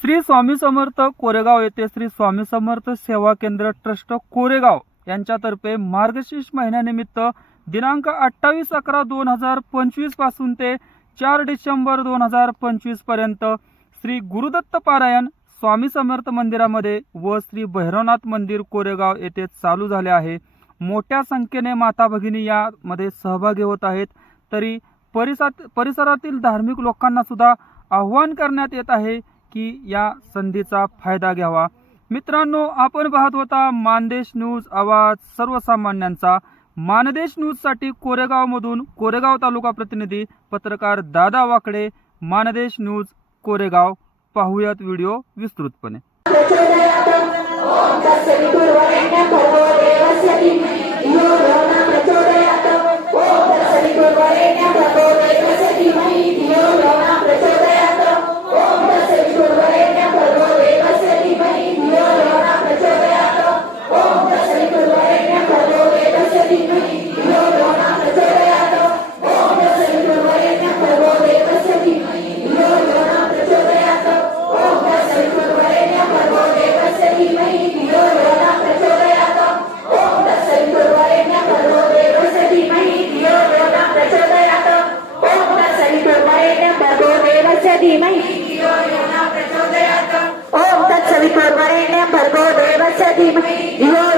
श्री स्वामी समर्थ कोरेगाव येथे श्री स्वामी समर्थ सेवा केंद्र ट्रस्ट कोरेगाव यांच्यातर्फे मार्गशीर्ष महिन्यानिमित्त दिनांक अठ्ठावीस अकरा दोन हजार पंचवीसपासून ते चार डिसेंबर दोन हजार पंचवीसपर्यंत श्री गुरुदत्त पारायण स्वामी समर्थ मंदिरामध्ये व श्री भैरवनाथ मंदिर कोरेगाव येथे चालू झाले आहे. मोठ्या संख्येने माता भगिनी यामध्ये सहभागी होत आहेत. तरी परिसरात परिसरातील धार्मिक लोकांना सुद्धा आव्हान करण्यात येत आहे. की या संधीचा फायदा घ्यावा. मित्रांनो आपण पाहत होता मानदेश न्यूज आवाज सर्वसामान्यांचा. मानदेश न्यूजसाठी कोरेगावमधून कोरेगाव तालुका प्रतिनिधी पत्रकार दादा वाकडे मानदेश न्यूज कोरेगाव. पाहूयात व्हिडिओ विस्तृतपणे. ओम तत्सवितुर्वरेण्यं भर्गो देवस्य धीमहि। धियो यो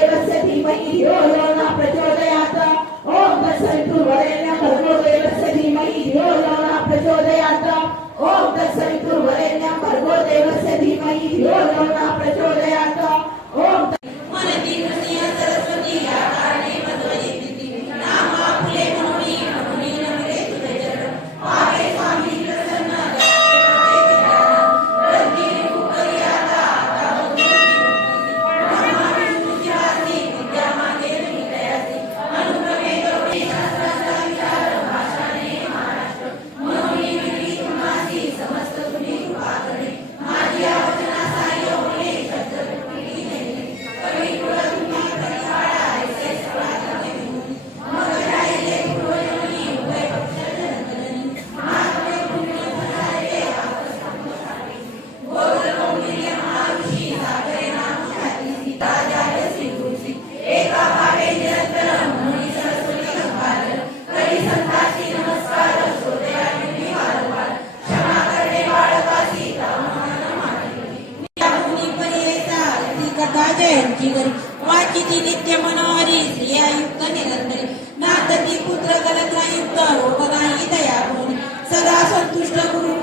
नित्य मनोहरी स्त्रियायुक्त निरंतरी नातती पुत्र गलत्रायुक्त रोग नाही दया सदा संतुष्ट गुरु